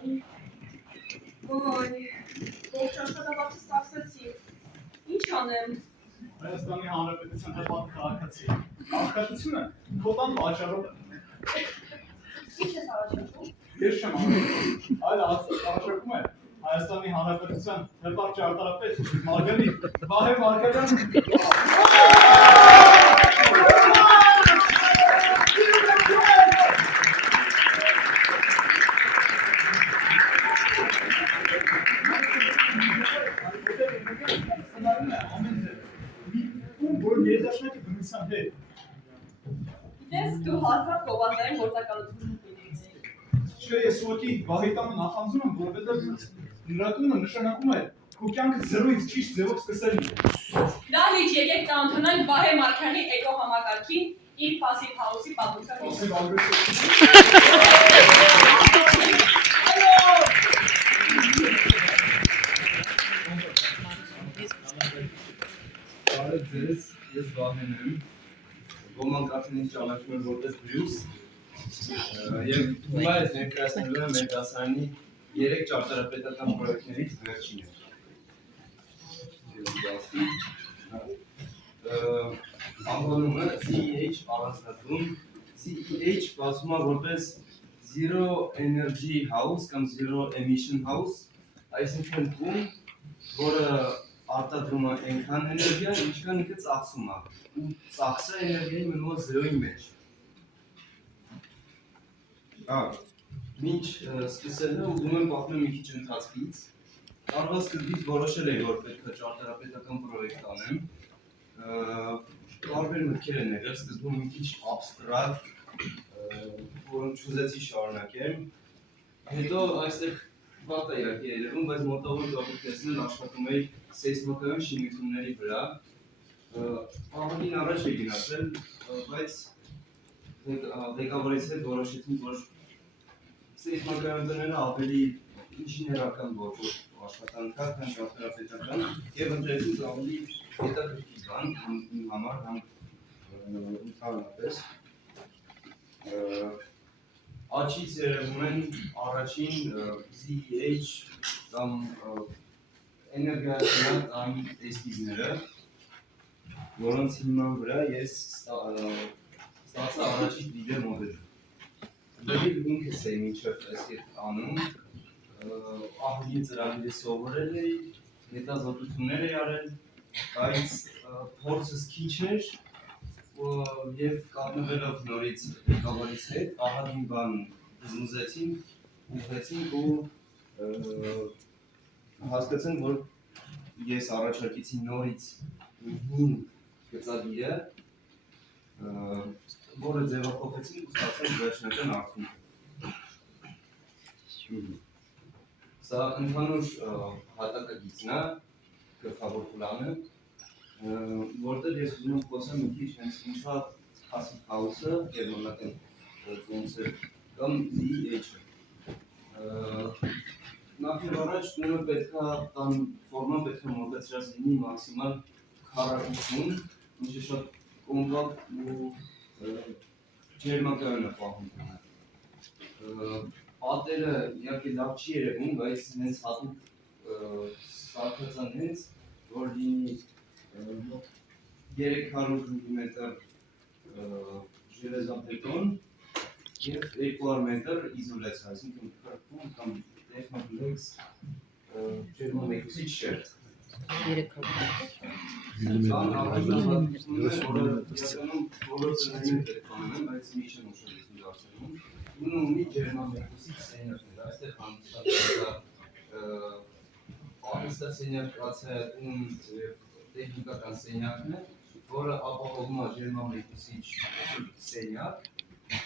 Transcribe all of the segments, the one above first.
Ոյ, ողջ աշխատավարձը ստացեցի, ինչ անեմ։ Հայաստանի Հանրապետության հպատ քաղաքացի, աղքատությունը քոտան վաճառով է։ Ինչ ես առաջարկում։ Ես չեմ առաջարկում, այլ առաջարկում է Հայաստանի Հանրապետության հպատ ճարտարապետ Մարգարիտ Վահե Մարգարյանը։ Ես դու հաստատ գովազդային գործակալություն ունեիցի։ Չէ, ես ուղղակի Վահիտանը նախանձում եմ, որովհետև նրա նշանակում է քո կյանքը զրոյից ճիշտ ձևով սկսելն է։ Դահլիճ եկեք ծանոթանանք Վահե Մարգարյանի էկո համակարգին իր Passive House-ի պատմության Ձեզ, ես Վահեն եմ, ոմանք արդեն ինձ ճանաչում են որպես Բրյուս և հիմա ես ներկայացնելու եմ մեր դասարանի 3 ճարտարապետական պրոյեկտներից վերջինը։ Անվանումը CEH առանձնատուն, CEH բացում է որպես Zero Energy House կամ Zero Emission House, այսինքն տուն, որը արտադրում է այնքան էներգիա, ինչքան ինքը ծախսում է, ու ծախսը էներգիայի մնում է զրոյի մեջ։ Մինչ սկսելը ուզում եմ պատմեմ մի քիչ ընթացքից։ Տարվա սկզբից որոշել էի, որ պետք է ճարտարապետական պրոյեկտ անեմ։ Տարբեր մտքեր են եղել, սկզբում մի քիչ աբստրակտ, որոնք չուզեցի շարունակեմ։ Հետո այստեղ վատ է իհարկե երևում, բայց մոտավոր գաղութեսն էլ աշխատում էի սեյսմիկական շինությունների վրա։ Ավելին առաջ է գնացել, բայց ղեկավարից հետ որոշեցինք, որ սեյսմիկական տները ավելի ինժեներական աշխատանք է, քան ճարտարապետական, և ընտրեցինք ավելի հետաքրքիր բան իմ համար, համ ընդհանրապես։ Աչից երևում են առաջին CEH կամ էներգիայական էսքիզները, որոնց հիման վրա ես ստացա առաջին 3D մոդելը։ Դեպի ինքս էի մինչև այս կերպ անում, ահագին ծրագրի սովորել էի, հետազոտություններ էի արել, բայց փորձս քիչ էր և կատնվելով նորից ղեկավարից հետ, ահագին բան զնուզեցինք, ուղղեցինք ու հասկացանք, որ ես առաջարկեցի նորից հին գծագիրը, որը ձևափոխեցինք ու ստացանք վերջնական արդյունքը։ Սա ընդհանուր հատակագիծն է, գլխավոր պլանը, որտեղ ես ուզում եմ խոսեմ մի քիչ հենց ինչա Passive House-ը, գերմանական կոնցեպտ կամ CEH-ը։ Նախ և առաջ տունը պետք է տան ֆորման պետք է մոտեցրած լինի մաքսիմալ քառակուսուն, ինչը շատ կոմպակտ ու ջերմակայուն է պահում տունը։ Պատերը իհարկե լավ չի երևում, բայց հենց հատուկ սարքած են հենց, որ լինի 300 մմ ժելեզաբետոն և 200 մետր իզոլացիա, այսինքն քրքում կամ տեխնոպլեքս ջերմամեկուսիչ շերտ։ Սան առաջնահատկությունն է, որը իրականում բոլոր ծրագրերին պետք է անեմ, բայց մի չեմ ուշադրություն դարձնում։ Տունը ունի ջերմամեկուսիչ սենյակներ, այստեղ հանդիսացած տեխնիկական սենյակն է, որը ապահովում է ջերմամեկուսիչ սենյակ,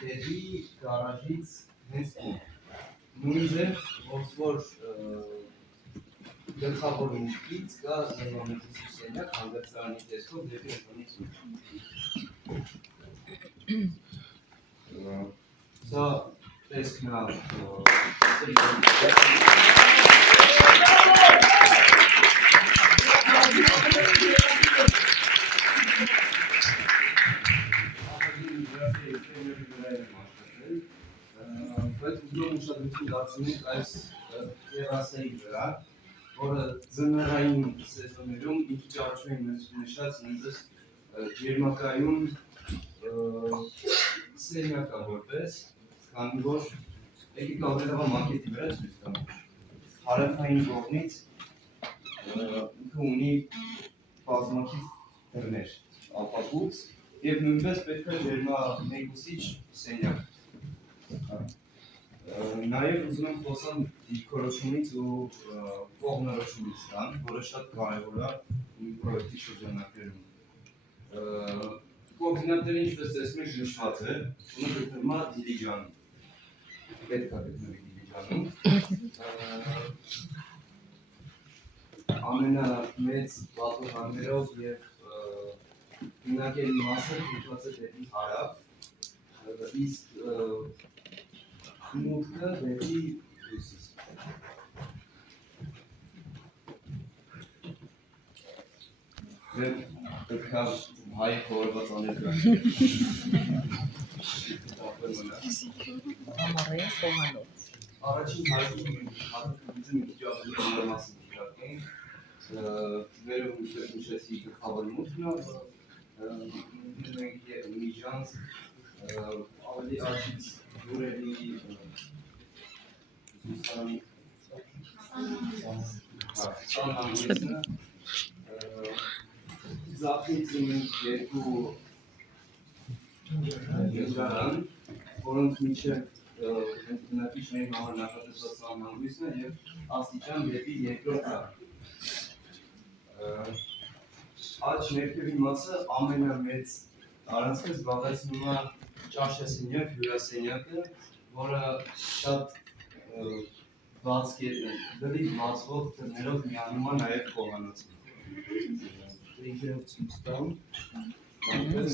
դեպի գարաժից հենց տուն։ Նույնպես, որ գլխավոր մուտքից կա ջերմամեկուսիչ սենյակ հանգստարանի տեսքով դեպի ընտանիք։ Սա տեսքն է բայց ուզում ուշադրություն դարձնում ենք այս տերասայի վրա, որը ձմեռային սեզոններում ինչ ճարչում են նշած նույնպես ջերմակայուն սենյակա որպես, քանի որ եկեք ավելավա մակետի վրա ցույց տամ։ Հարավային կողմից ինքը ունի բազմակի դռներ, ապակուց եւ նույնպես պետք է ջերմամեկուսիչ սենյակ։ Նաև ուզում եմ խոսամ դիրքորոշումից ու կողմնորոշումից տան, որը շատ կարևոր է իմ պրոյեկտի շրջանակներում։ Կոորդինատները ինչպես տեսնում եք նշված է, ունը գտնվում է Դիլիջանում։ Պետք է գտնվի Դիլիջանում։ Ամենամեծ պատուհաններով եւ հիմնակելի մասը դիտված է դեպի հարավ, իսկ մուտքը դեպի հյուսիս։ Դեպ պետքա հայ խորված աներգա։ Ամառային խոհանոց։ Առաջին հայտնի հատուցում մի քիչ ավելի մանրամասն դիտարկենք, վերում նշեցի գլխավոր մուտքն է, մենք միջանց ավելի աչից դուրերի սանհանգիստը զախից ունենք երկու եզրարան, որոնց միջև բնակիչների համար նախատեսված սանհանգիստն է և աստիճան դեպի երկրորդ կարգ։ Աջ ներքևի մասը ամենամեծ տարածքը զբաղեցնում է ճաշասենյակ, հյուրասենյակը, որը շատ լրիվ բացվող դռներով միանում է նաև խոհանոցը։ Դրինքերով ցույց տամ, այնպես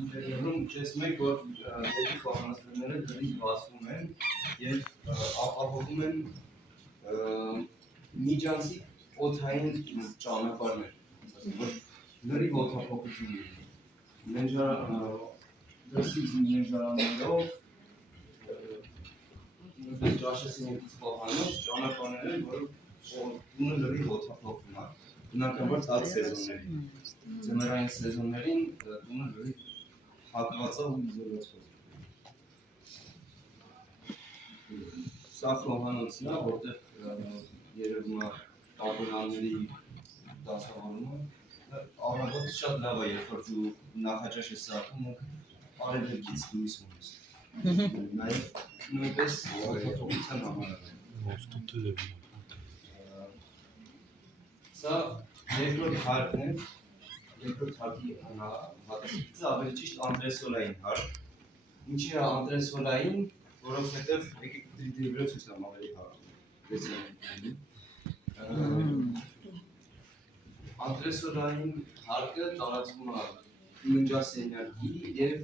ինտերիերում տեսնում եք, որ դեպի խոհանոց դռները լրիվ բացվում են և ապահովում են միջանցիկ օդային ճանապարհներ, լրիվ օդափոխություն ունի։ Դրսից նեժարաններով, նույնպես ճաշասենյակից խոհանոց ճանապարհներ են, որով տունը լրիվ օդափոխվում է։ Բնականաբար տաք սեզոններին, ձմեռային սեզոններին տունը լրիվ հակված է ու իզոլացված։ Սա խոհանոցն է, որտեղ երևում է պատուհանների դասավորումը։ Առավոտը շատ լավ է, երբ որ դու նախաճաշ ես սարքում ու արևելքից լույս ունես։ Նաև նույնպես օդափոխության համար է։ Սա երկրորդ հարկն է, երկրորդ հարկի հատուցիցը ավելի ճիշտ անտրեսոլային հարկ։ Ինչի է անտրեսոլային, որովհետև եկեք դրիվրը ցույց տամ ավելի հարկ։ Անտրեսոլային հարկը տարածվում է ննջասենյակի և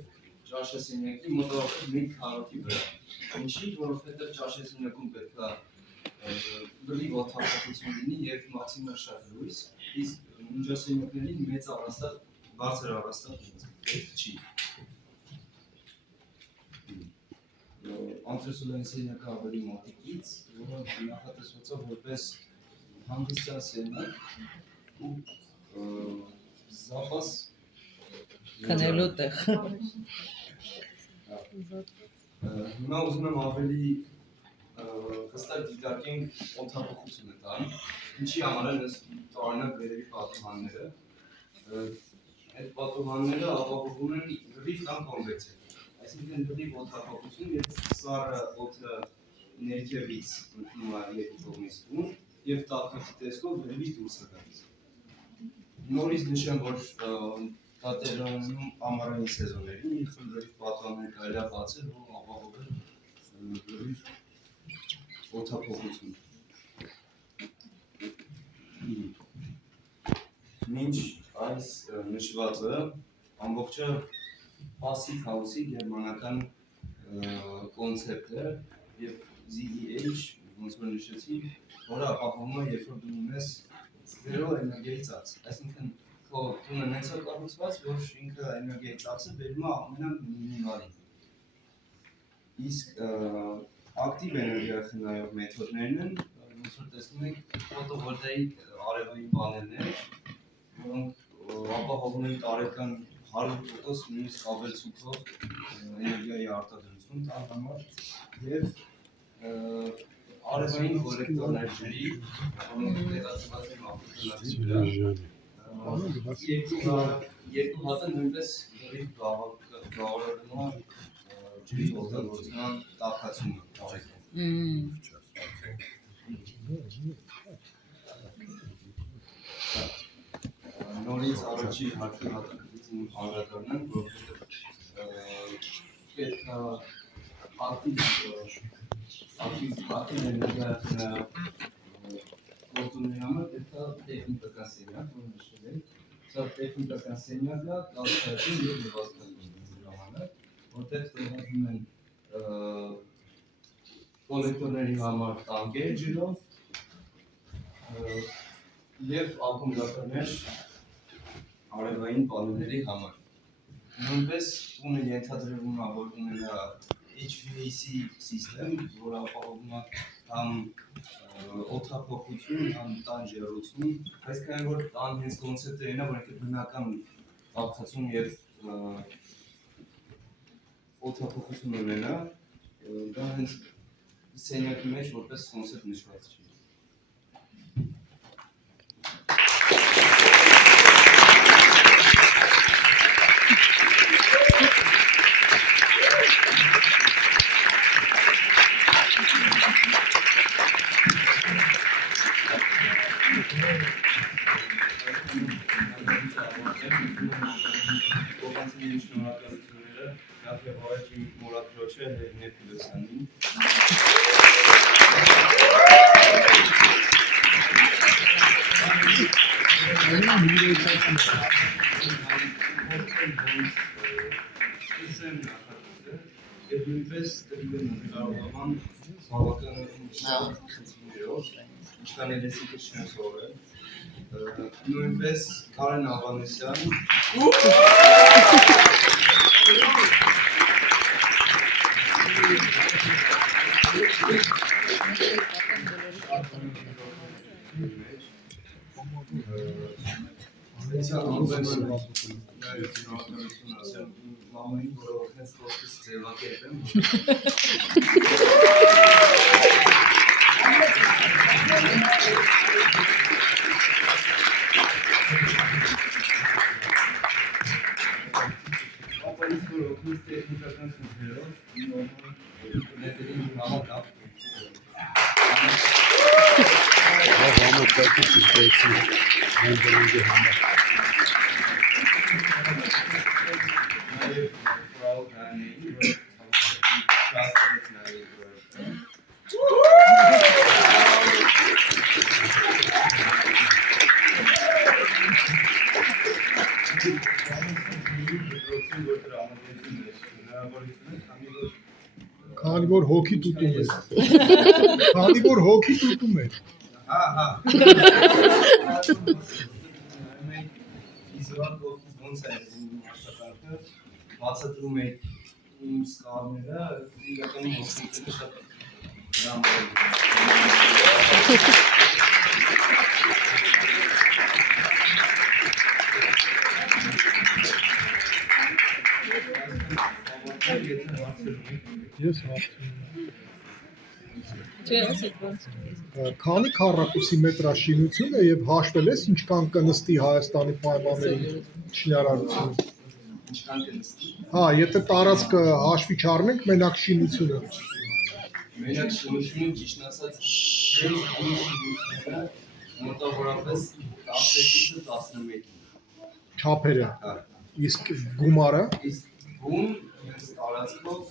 ճաշասենյակի մոտավորապես մի քառորդի վրա։ Ինչի, որովհետև ճաշասենյակում պետք է լրիվ օդափոխություն լինի և մաքսիմալ շատ լույս, իսկ ննջասենյակներին մեծ առաստաղ, բարձր առաստաղ պետք չի։ Անտրեսոլային սենյակը ավելի մոտիկից, որը նախատեսված է որպես հանգստյան սենյակ ու զապաս Քնելու տեղ։ Հիմա ուզում եմ ավելի հստակ դիտարկենք օդափոխությունը տան, ինչի համար են տարօրինակ վերևի պատուհանները։ Այդ պատուհանները ապահովում են լրիվ կամ կոնվեկցիա, այսինքն լրիվ օդափոխություն և սառը օդը ներքևից մտնում է երկու կողմից տուն և տաքնի տեսքով վերևից դուրս է գալիս։ Նորից նշեմ, որ դա տեղի է ունենում ամառային սեզոններին, երբ որ լրիվ պատուհաններ կարելի է բացել ու ապահովել լրիվ օդափոխություն։ Մինչ այս նշվածը ամբողջը passive house-ի գերմանական կոնցեպտ է և ZEH, ոնց որ նշեցի, որը ապահովում է, երբ որ դու ունես զերո էներգիայի ծախս, այսինքն քո տունը նենց է կառուցված, որ ինքը էներգիայի ծախսը բերում է ամենամինիմալին։ Իսկ ակտիվ էներգիա խնայող մեթոդներն են, ոնց որ տեսնում եք, ֆոտովոլտաիկ արևային պանելներ, որոնք ապահովում են տարեկան 100% նույնիսկ ավելցուկով էներգիայի արտադրություն տան համար եւ արևային կոլեկտորներ ջրի, որոնք տեղադրված են ապրանքների վրա, երկու հատը նույնպես լրիվ գաղորվում է ջրի օգտագործման տաքացումը։ Նորից առաջի հարկի հատկությունից անդրադառնանք, որովհետև պետք է ակտիվ էներգիա գործունեության համար պետք է տեխնիկական սենյակ, որ նշել է, սա տեխնիկական սենյակը կազմակերպում եւ լվացվում ժամանակ, որտեղ տեղադրում են կոլեկտորների համար տանկեր ջրով եւ ակումուլյատորներ արևային պանելների համար։ Նույնպես ունը ենթադրվում է, որ ունենա HVAC սիստեմ, որը ապահովում է համ օդափոխություն, համ տան ջեռուցում, այսինքն որ տան հենց կոնցեպտը այն է, որ ինքը բնական տաքացում եւ օդափոխություն ունենա, դա հենց սենյակի մեջ որպես կոնցեպտ նշված չի։ Նույնպես Կարեն Ավանեսյան Քանի որ հոգի տուտում է։ Քանի որ հոգի տուտում է։ Ահա։ Իզրան ոնց է աշխատանքը, բացատրում է իմ սկալները, իրականում հոգիները շատ Ես քանի քառակուսի մետր շինություն է եւ հաշվել ես ինչքան կնստի Հայաստանի պայմաններում շինարարությունը։ ինչքան կնստի։ Հա, եթե տարածքը հաշվի չառնենք, մենակ շինությունը։ Մենակ շինությունը ճիշտ ասած մոտավորապես 12-11 Չափերը։ հա։ Իսկ գումարը։ Իսկ գում ես տարածքով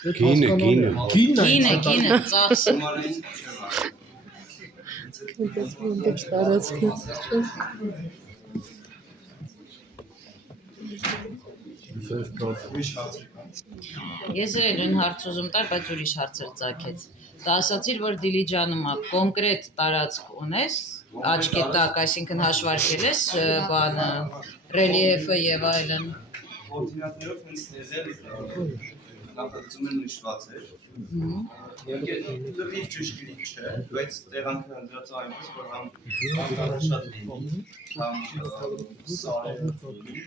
Կինը, ծախսը։ գումարային Ես էլ են հարց ուզում տար, բայց ուրիշ հարցեր ծագեց։ Դա ասացիր, որ Դիլիջանում կոնկրետ տարածք ունես, աչքի տակ, այսինքն հաշվարկել ես բանը, ռելիեֆը եւ այլն։ Օրդինատներով հենց տեզել նախագծում են նշված էր։ Իհարկե լրիվ ճշգրիտ չէ, բայց տեղանքը ընդրած այնպես, որ համ անտառը շատ լինի, համ սարերը լինի,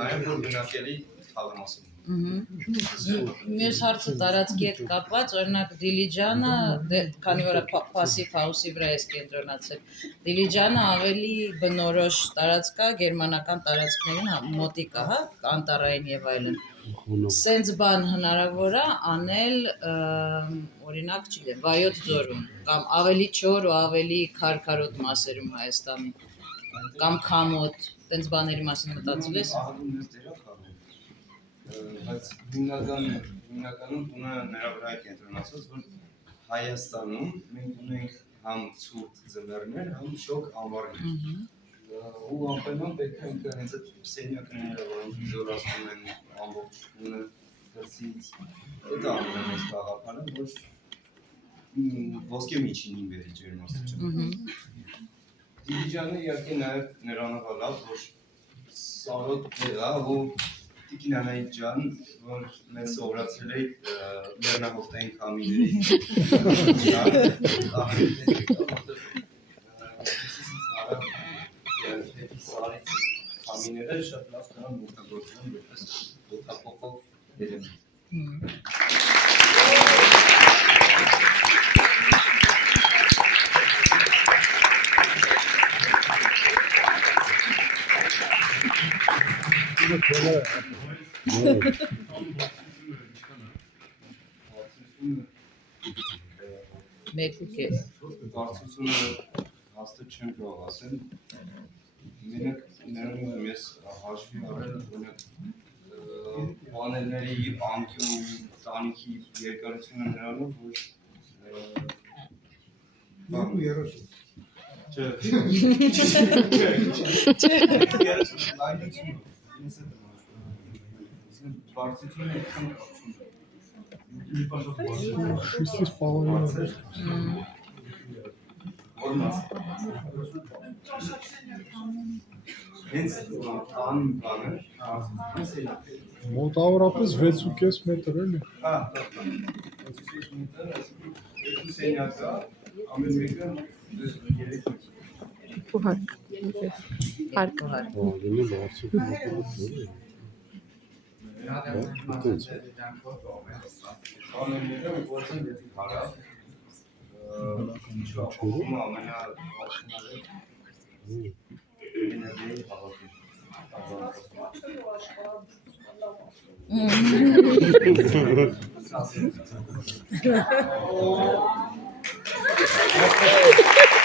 նաև որ բնակելի թաղամասում։ Մյուս հարցը տարածքի հետ կապված, օրինակ Դիլիջանը, քանի որ passive house-ի վրա է կենտրոնացել, Դիլիջանը ավելի բնորոշ տարածք է գերմանական տարածքներին մոտիկ է, հա, անտառային եւ այլն։ Սենց բան հնարավոր է անել, օրինակ, չգիտեմ, Վայոց ձորում կամ ավելի չոր ու ավելի քարքարոտ մասերում Հայաստանի կամ Քամոտ, տենց բաների մասին մտածել ես։ Ահագին մեծ դեր է խաղում, բայց հիմնականում տունը նրա վրա է կենտրոնացած, որ Հայաստանում մենք ունենք համ ցուրտ ձմեռներ, համ շոգ ամառներ։ Ու անպայման պետք է ինքը հենց այդ սենյակները, որոնք իզոլացնում են ամբողջ տունը դրսից, դա ամենամեծ գաղափարը, որ ոսկե միջինին բերի ջերմաստիճանը։ Դիլիջանը իհարկե նաև նրանով է լավ, որ սարոտ դեր է, ու Տիկին Անահիտ ջան, որ մեզ սովորացրել եք լեռնահովտային քամիները շատ լավ կան օգտագործվում որպես օգտափոխող էլեմենտ։ Մեկուկ է։ Բարձրությունը հաստատ չեմ կարող ասել։ Մենակ նրանում ես հաշվի առել, օրինակ պանելների անկյուն տանիքի երկարությունը նրանով, որ 2.30 բարձրությունը այդքան Շուտի սպառողը։ հենց տան բանը Մոտավորապես 6.5 մետր էլի։ հա, երկու սենյակ կա, ամեն մեկը 3 Հարկ։ Հարկ։ Ալինի բարձր Անելները գործեն դեպի հարավ, չողում ամենավարդնալը էներգիայի հավաքում։ Ա